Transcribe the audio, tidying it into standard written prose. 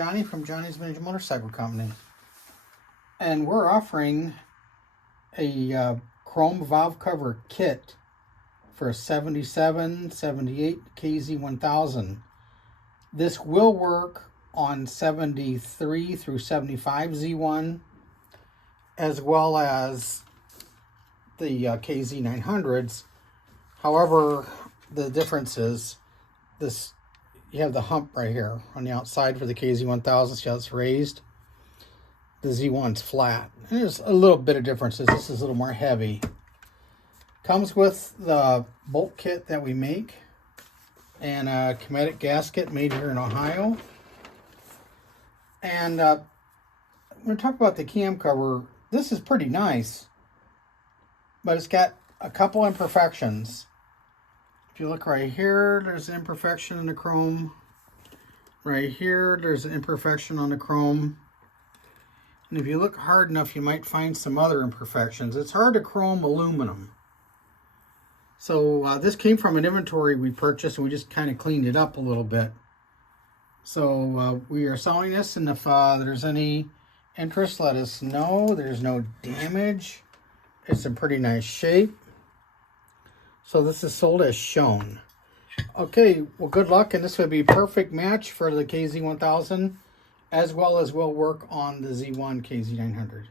Johnny from Johnny's Vintage Motorcycle Company, and we're offering a chrome valve cover kit for a 77, 78 KZ1000. This will work on 73 through 75 Z1 as well as the KZ900s. However, the difference is this: you have the hump right here on the outside for the KZ1000, see how it's raised? The Z1's flat. And there's a little bit of differences. This is a little more heavy. Comes with the bolt kit that we make and a Kinetic gasket made here in Ohio. And I'm going to talk about the cam cover. This is pretty nice, but it's got a couple imperfections. If you look right here, there's an imperfection in the chrome. Right here, there's an imperfection on the chrome. And if you look hard enough, you might find some other imperfections. It's hard to chrome aluminum. So this came from an inventory we purchased, and we just kind of cleaned it up a little bit. So we are selling this, and if there's any interest, let us know. There's no damage. It's in pretty nice shape. So this is sold as shown. Okay, well, good luck, and this would be a perfect match for the KZ1000, as well as will work on the Z1 KZ900.